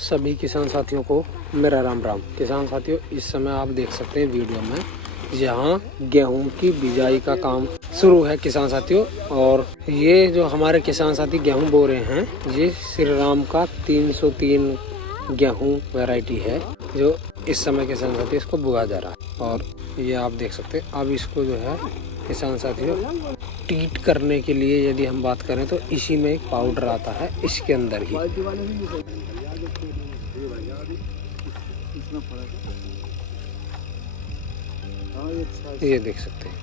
सभी किसान साथियों को मेरा राम राम। किसान साथियों, इस समय आप देख सकते हैं वीडियो में यहाँ गेहूं की बिजाई का काम शुरू है किसान साथियों। और ये जो हमारे किसान साथी गेहूं बो रहे हैं, ये श्री राम का 303 गेहूं वैरायटी है जो इस समय किसान साथी इसको बोया जा रहा है। और ये आप देख सकते हैं, अब इसको जो है किसान साथियों टीट करने के लिए यदि हम बात करें तो इसी में एक पाउडर आता है, इसके अंदर ही। ये देख सकते हैं,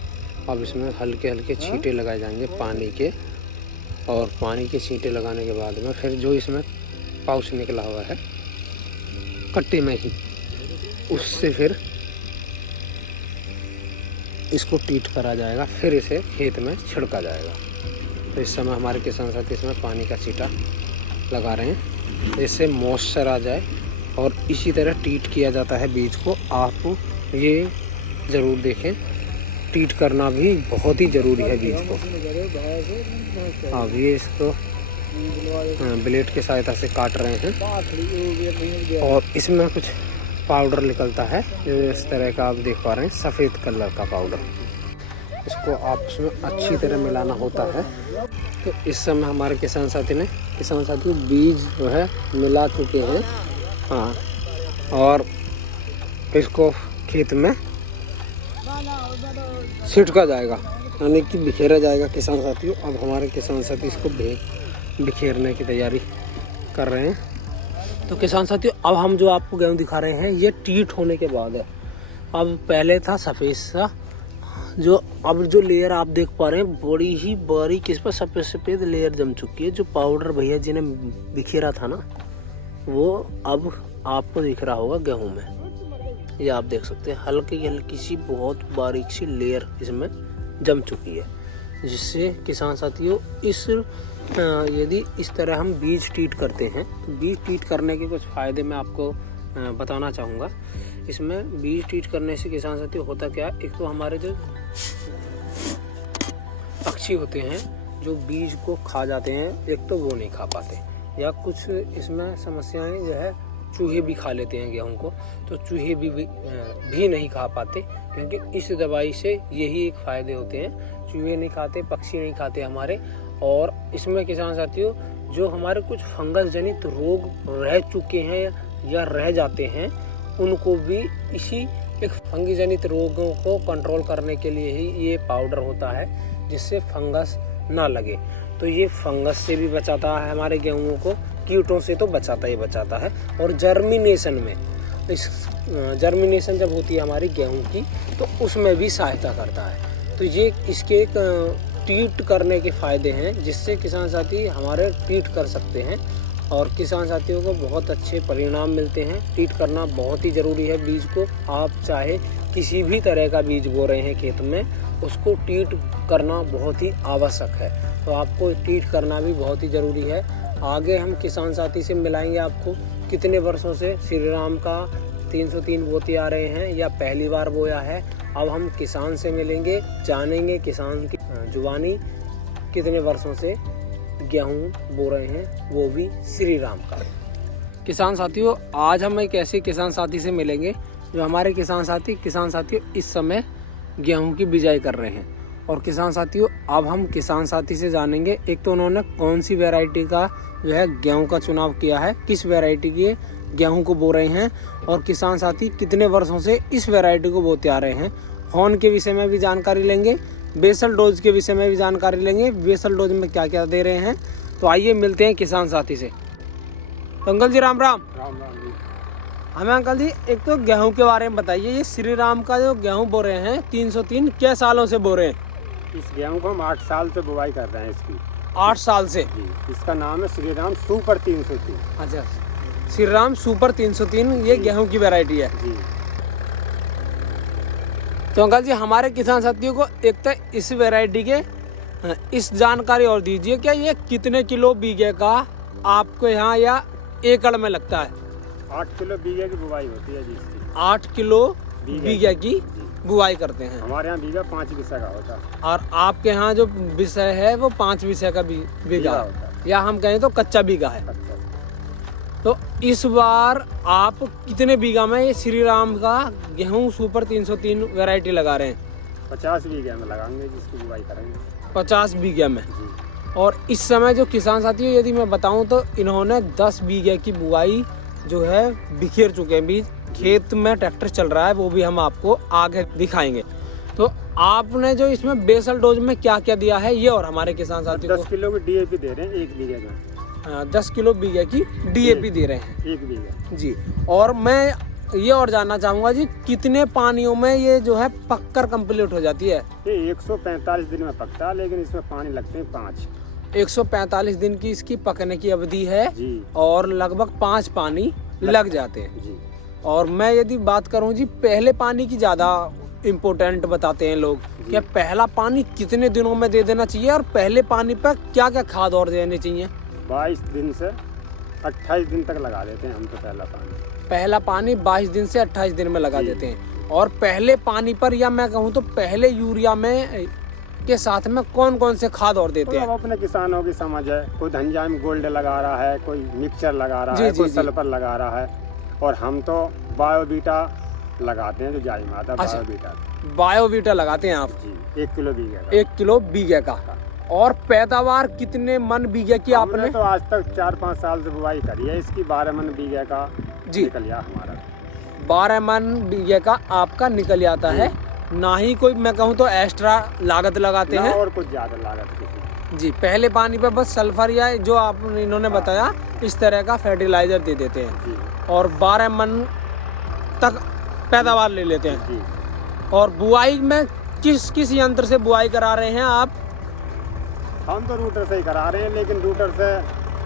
अब इसमें हल्के हल्के छींटे लगाए जाएंगे पानी के। और पानी के छींटे लगाने के बाद में फिर जो इसमें पाउच निकला हुआ है कट्टे में ही, उससे फिर इसको टीट करा जाएगा, फिर इसे खेत में छिड़का जाएगा। तो इस समय हमारे किसान साथी इसमें पानी का छींटा लगा रहे हैं जिससे मॉइस्चर आ जाए। और इसी तरह टीट किया जाता है बीज को। आप ये ज़रूर देखें, टीट करना भी बहुत ही ज़रूरी है बीज को। अब ये इसको ब्लेड की सहायता से काट रहे हैं और इसमें कुछ पाउडर निकलता है जो इस तरह का आप देख पा रहे हैं, सफ़ेद कलर का पाउडर। इसको आपस में अच्छी तरह मिलाना होता है। तो इस समय हमारे किसान साथी बीज जो है मिला चुके हैं। हाँ, और इसको खेत में छिड़का जाएगा, यानी कि बिखेरा जाएगा किसान साथियों। अब हमारे किसान साथी इसको बिखेरने की तैयारी कर रहे हैं। तो किसान साथियों, अब हम जो आपको गेहूं दिखा रहे हैं ये टीट होने के बाद है। अब पहले था सफ़ेद सा, जो अब जो लेयर आप देख पा रहे हैं बड़ी ही बारीक, इस पर सफ़ेद सफ़ेद लेयर जम चुकी है। जो पाउडर भैया जी ने बिखेरा था ना, वो अब आपको दिख रहा होगा गेहूं में। ये आप देख सकते हैं हल्की हल्की सी बहुत बारीक सी लेयर इसमें जम चुकी है, जिससे किसान साथियों यदि इस तरह हम बीज टीट करते हैं तो बीज टीट करने के कुछ फ़ायदे मैं आपको बताना चाहूँगा। इसमें बीज टीट करने से किसान साथियों होता क्या है, एक तो हमारे जो पक्षी होते हैं जो बीज को खा जाते हैं, एक तो वो नहीं खा पाते, या कुछ इसमें समस्याएं जो है चूहे भी खा लेते हैं गेहूं को। तो चूहे भी नहीं खा पाते, क्योंकि इस दवाई से यही एक फ़ायदे होते हैं, चूहे नहीं खाते, पक्षी नहीं खाते हमारे। और इसमें किसान साथियों जो हमारे कुछ फंगस जनित रोग रह चुके हैं या रह जाते हैं, उनको भी इसी एक फंगी जनित रोगों को कंट्रोल करने के लिए ही ये पाउडर होता है, जिससे फंगस ना लगे। तो ये फंगस से भी बचाता है हमारे गेहूं को, कीटों से तो बचाता ही बचाता है। और जर्मिनेशन में, जर्मिनेशन जब होती है हमारी गेहूं की, तो उसमें भी सहायता करता है। तो ये इसके एक टीट करने के फ़ायदे हैं, जिससे किसान साथी हमारे टीट कर सकते हैं और किसान साथियों को बहुत अच्छे परिणाम मिलते हैं। टीट करना बहुत ही ज़रूरी है बीज को। आप चाहे किसी भी तरह का बीज बो रहे हैं खेत में, उसको टीट करना बहुत ही आवश्यक है। तो आपको टीट करना भी बहुत ही ज़रूरी है। आगे हम किसान साथी से मिलाएंगे आपको कितने वर्षों से श्री राम का 303 बोते आ रहे हैं या पहली बार बोया है। अब हम किसान से मिलेंगे, जानेंगे किसान की जुबानी कितने वर्षों से गेहूं बो रहे हैं, वो भी श्री राम का। किसान साथियों, आज हम एक ऐसे किसान साथी से मिलेंगे जो हमारे किसान साथियों इस समय गेहूं की बिजाई कर रहे हैं। और किसान साथियों, अब हम किसान साथी से जानेंगे, एक तो उन्होंने कौन सी वैरायटी का जो है गेहूं का चुनाव किया है, किस वैरायटी के गेहूं को बो रहे हैं, और किसान साथी कितने वर्षों से इस वैरायटी को बोते आ रहे हैं। हॉर्न के विषय में भी जानकारी लेंगे, बेसल डोज के विषय में भी जानकारी लेंगे, बेसल डोज में क्या क्या दे रहे हैं। तो आइए मिलते हैं किसान साथी से। तो अंकल जी राम राम। राम राम जी। हमें अंकल जी एक तो गेहूं के बारे में बताइए, ये श्री राम का जो गेहूं बो रहे हैं 303, क्या सालों से बो रहे हैं? इस गेहूं को हम 8 साल से बुवाई कर रहे हैं इसकी। 8 साल से जी। इसका नाम है श्री राम सुपर 303। अच्छा, श्री राम सुपर 303 ये गेहूं की वैरायटी है जी। तो अंकल जी हमारे किसान साथियों को एक तो इस वैरायटी के इस जानकारी और दीजिए, क्या ये कितने किलो बीघे का आपको यहाँ या एकड़ में लगता है? 8 किलो बीघे की बुवाई होती है जी इसकी। 8 किलो बीघे की बुआई करते हैं। हमारे यहाँ बीघा 5 विषय का होता है। और आपके यहाँ जो विषय है वो 5 विषय का बीघा होता है, या हम कहें तो कच्चा बीघा है। तो इस बार आप कितने बीघा में ये श्री राम का गेहूं सुपर 303 वैरायटी लगा रहे हैं? 50 बीघे में लगाएंगे, जिसकी बुवाई करेंगे 50 बीघे में। जी। और इस समय जो किसान साथियों, यदि मैं बताऊं तो इन्होंने 10 बीघे की बुआई जो है बिखेर चुके हैं। बीज खेत में ट्रैक्टर चल रहा है, वो भी हम आपको आगे दिखाएंगे। तो आपने जो इसमें बेसल डोज में क्या क्या दिया है ये और हमारे किसान साथियों 10 किलो की DAP दे रहे हैं 1 बीघे में। को 10 किलो बीघे की DAP दे रहे हैं 1 बीघे जी। और मैं ये और जानना चाहूँगा जी, कितने पानियों में ये जो है पककर कंप्लीट हो जाती है? ये 145 दिन में पकता है, लेकिन इसमें पानी लगते हैं 5। 145 दिन की इसकी पकने की अवधि है जी। और लगभग 5 पानी लग जाते हैं जी। और मैं यदि बात करूं जी, पहले पानी की ज़्यादा इम्पोर्टेंट बताते हैं लोग कि पहला पानी कितने दिनों में दे देना चाहिए और पहले पानी पर क्या क्या खाद और देने चाहिए? 22 दिन से 28 दिन तक लगा देते हैं हम तो पहला पानी 22 दिन से 28 दिन में लगा जी। देते हैं। और पहले पानी पर, या मैं कहूँ तो पहले यूरिया में के साथ में कौन कौन से खाद और देते तो हैं? अब अपने किसानों की समझ है, कोई धंजाम गोल्ड लगा रहा है, कोई मिक्सचर लगा रहा जी, है, जी, कोई जी। सल्फर लगा रहा है, और हम तो बायोबीटा लगाते हैं, जो जाई माता अच्छा। बायोबीटा। बायोवीटा लगाते हैं आप? जी। 1 किलो बीघे का। 1 किलो बीघे का। और पैदावार कितने मन बीघे की हमने आपने? तो आज तक 4-5 साल से बुवाई करी है इसकी। 12 मन बीघे का जी। निकल गया हमारा। 12 मन बीघे का आपका निकल जाता है, ना ही कोई मैं कहूँ तो एक्स्ट्रा लागत लगाते ना हैं और कुछ ज्यादा लागत किसी। जी। पहले पानी पे बस सल्फर या जो आप इन्होंने बताया इस तरह का फर्टिलाइजर दे देते हैं जी। और 12 मन तक पैदावार ले लेते हैं। जी। और बुआई में किस किस यंत्र से बुआई करा रहे हैं आप? हम तो रूटर से ही करा रहे हैं, लेकिन रूटर से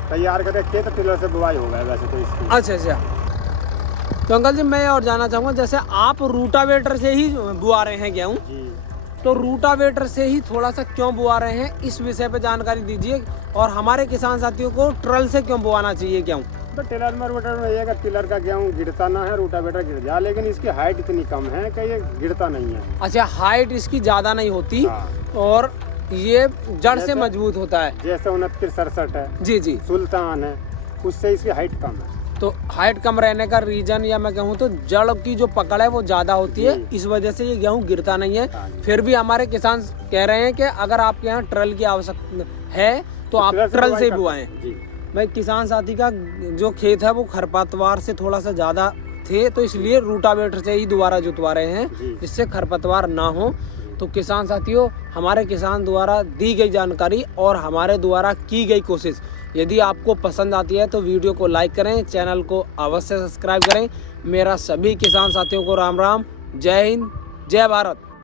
तैयार करके खेत टिलर से बुवाई हो गया वैसे तो इसकी। अच्छा अच्छा। तो अंकल जी, मैं और जानना चाहूँगा, जैसे आप रूटावेटर से ही बुआ रहे हैं गेहूँ, जी। तो रूटावेटर से ही थोड़ा सा क्यों बुआ रहे हैं, इस विषय पे जानकारी दीजिए। और हमारे किसान साथियों को ट्रल से क्यों बुआना चाहिए गेहूँ? तो टिलर में रूटर में ये टिलर का गेहूँ गिरता ना है, रूटावेटर गिर जाए, लेकिन इसकी हाइट इतनी कम है कि ये गिरता नहीं है। अच्छा, हाइट इसकी ज़्यादा नहीं होती हाँ। और ये जड़ से मजबूत होता है। जैसे 69-67 है, जी जी। सुल्तान है, उससे इसकी हाइट कम है। तो हाइट कम रहने का रीजन, या मैं कहूँ तो जड़ की जो पकड़ है वो ज़्यादा होती है, इस वजह से ये गेहूँ गिरता नहीं है। हाँ। फिर भी हमारे किसान कह रहे हैं कि अगर आपके यहाँ ट्रल की आवश्यकता है तो आप ट्रल से ही बुआएं। जी। भाई, किसान साथी का जो खेत है वो खरपतवार से थोड़ा सा ज़्यादा थे, तो इसलिए रूटावेटर से ही दोबारा जुतवा रहे हैं जी। जिससे खरपतवार ना हो। तो किसान साथियों, हमारे किसान द्वारा दी गई जानकारी और हमारे द्वारा की गई कोशिश यदि आपको पसंद आती है तो वीडियो को लाइक करें, चैनल को अवश्य सब्सक्राइब करें। मेरा सभी किसान साथियों को राम राम, जय हिंद, जय भारत।